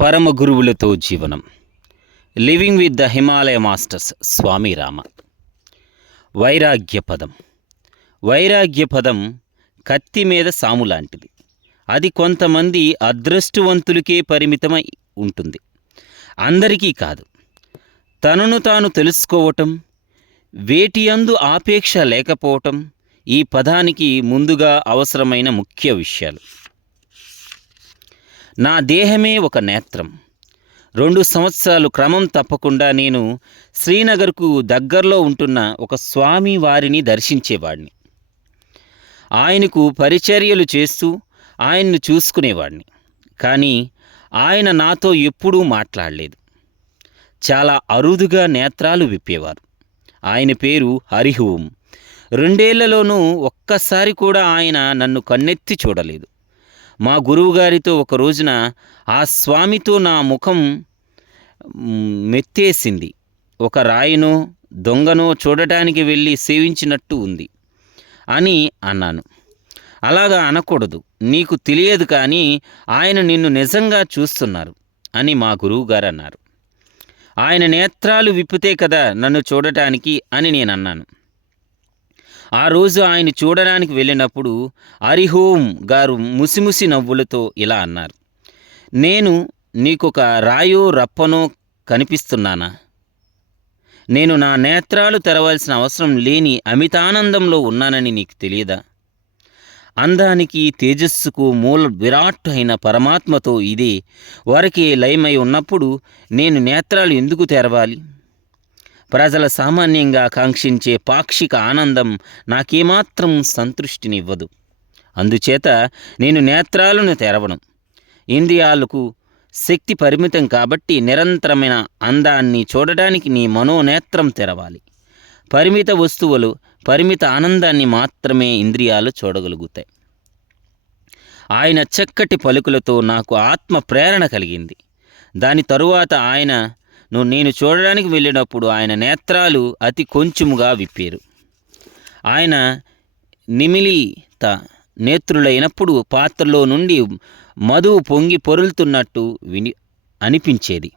పరమ గురువులతో జీవనం. Living with the Himalaya masters Swami Rama వైరాగ్య పదం వైరాగ్య పదం కత్తి మీద సాము లాంటిది. అది కొంతమంది అదృష్టవంతులకే పరిమితమై ఉంటుంది. అందరికీ కాదు. తనను తాను తెలుసుకోవటం వేటియందు ఆపేక్ష లేకపోవటం ఈ పదానికి ముందుగా అవసరమైన ముఖ్య విషయాలు. నా దేహమే ఒక నేత్రం. రెండు సంవత్సరాలు క్రమం తప్పకుండా నేను శ్రీనగర్కు దగ్గరలో ఉంటున్న ఒక స్వామి వారిని దర్శించేవాడిని ఆయనకు పరిచర్యలు చేస్తూ ఆయన్ను చూసుకునేవాడిని కానీ ఆయన నాతో ఎప్పుడూ మాట్లాడలేదు. చాలా అరుదుగా నేత్రాలు విప్పేవారు. ఆయన పేరు హరిహూం. రెండేళ్ళలోనూ ఒక్కసారి కూడా ఆయన నన్ను కన్నెత్తి చూడలేదు. మా గురువుగారితో ఒక రోజున ఆ స్వామితో నా ముఖం మెత్తేసింది. ఒక రాయినో దొంగనో చూడటానికి వెళ్ళి సేవించినట్టు ఉంది అని అన్నాను. అలాగా అనకూడదు. నీకు తెలియదు కానీ ఆయన నిన్ను నిజంగా చూస్తున్నారు అని మా గురువుగారు అన్నారు ఆయన నేత్రాలు విప్పితే కదా నన్ను చూడటానికి అని నేను అన్నాను ఆ రోజు ఆయన చూడడానికి వెళ్ళినప్పుడు హరిహోం గారు ముసిముసి నవ్వులతో ఇలా అన్నారు నేను నీకొక రాయో రప్పనో కనిపిస్తున్నానా? నేను నా నేత్రాలు తెరవాల్సిన అవసరం లేని అమితానందంలో ఉన్నానని నీకు తెలియదా? అందానికి తేజస్సుకు మూల విరాట్ అయిన పరమాత్మతో ఇదే వారికి లయమై ఉన్నప్పుడు నేను నేత్రాలు ఎందుకు తెరవాలి? ప్రజల సామాన్యంగా కాంక్షించే పాక్షిక ఆనందం నాకేమాత్రం సంతృష్టినివ్వదు. అందుచేత నేను నేత్రాలను తెరవను. ఇంద్రియాలకు శక్తి పరిమితం కాబట్టి నిరంతరమైన అందాన్ని చూడడానికి నీ మనోనేత్రం తెరవాలి. పరిమిత వస్తువులు పరిమిత ఆనందాన్ని మాత్రమే ఇంద్రియాలు చూడగలుగుతాయి. ఆయన చక్కటి పలుకులతో నాకు ఆత్మ ప్రేరణ కలిగింది. దాని తరువాత ఆయన నువ్వు నేను చూడడానికి వెళ్ళినప్పుడు ఆయన నేత్రాలు అతి కొంచెముగా విప్పారు. ఆయన నిమిలిత నేత్రులైనప్పుడు పాత్రలో నుండి మధువు పొంగి పొరులుతున్నట్టు విని అనిపించేది.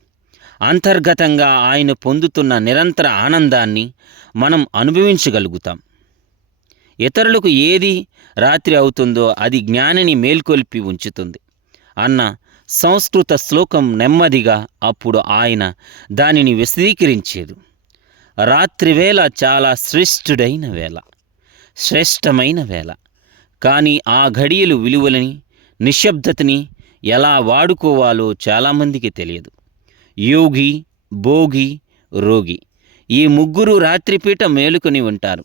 అంతర్గతంగా ఆయన పొందుతున్న నిరంతర ఆనందాన్ని మనం అనుభవించగలుగుతాం. ఇతరులకు ఏది రాత్రి అవుతుందో అది జ్ఞానిని మేల్కొల్పి ఉంచుతుంది. అన్న సంస్కృత శ్లోకం నెమ్మదిగా అప్పుడు ఆయన దానిని విశదీకరించేది రాత్రివేళ చాలా శ్రేష్ఠుడైన వేళ శ్రేష్టమైన వేళ. కానీ ఆ ఘడియలు విలువలని నిశ్శబ్దతని ఎలా వాడుకోవాలో చాలామందికి తెలియదు. యోగి భోగి రోగి ఈ ముగ్గురు రాత్రిపీట మేలుకొని ఉంటారు.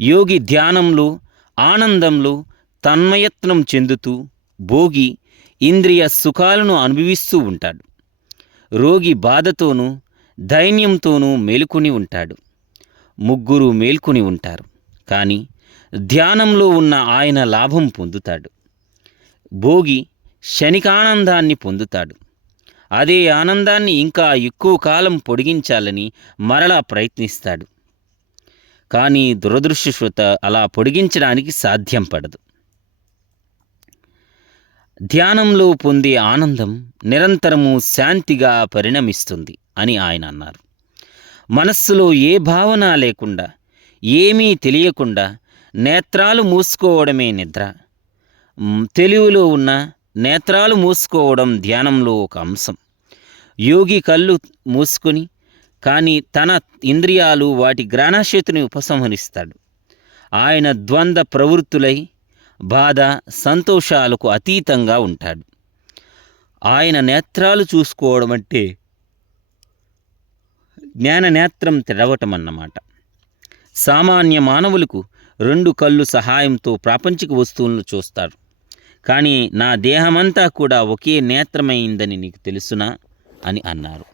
యోగి ధ్యానంలో ఆనందంలో తన్మయత్నం చెందుతూ భోగి ఇంద్రియ సుఖాలను అనుభవిస్తూ ఉంటాడు. రోగి బాధతోనూ దైన్యంతోనూ మేలుకొని ఉంటాడు. ముగ్గురు మేల్కొని ఉంటారు. కానీ ధ్యానంలో ఉన్న ఆయన లాభం పొందుతాడు. భోగి క్షణికానందాన్ని పొందుతాడు. అదే ఆనందాన్ని ఇంకా ఎక్కువ కాలం పొడిగించాలని మరలా ప్రయత్నిస్తాడు. కానీ దురదృష్టశ్రుత అలా పొడిగించడానికి సాధ్యం పడదు. ధ్యానంలో పొందే ఆనందం నిరంతరము శాంతిగా పరిణమిస్తుంది అని ఆయన అన్నారు. మనస్సులో ఏ భావన లేకుండా ఏమీ తెలియకుండా నేత్రాలు మూసుకోవడమే నిద్ర. తెలివిలో ఉన్న నేత్రాలు మూసుకోవడం ధ్యానంలో ఒక అంశం. యోగి కళ్ళు మూసుకొని కానీ తన ఇంద్రియాలు వాటి గ్రాణశక్తిని ఉపసంహరిస్తాడు. ఆయన ద్వంద్వ ప్రవృత్తులై బాధ సంతోషాలకు అతీతంగా ఉంటాడు. ఆయన నేత్రాలు చూసుకోవడం అంటే జ్ఞాన నేత్రం తెరవటం అన్నమాట. సామాన్య మానవులకు రెండు కళ్ళు సహాయంతో ప్రాపంచిక వస్తువులను చూస్తారు. కానీ నా దేహమంతా కూడా ఒకే నేత్రమైందని నీకు తెలుసునా? అని అన్నారు.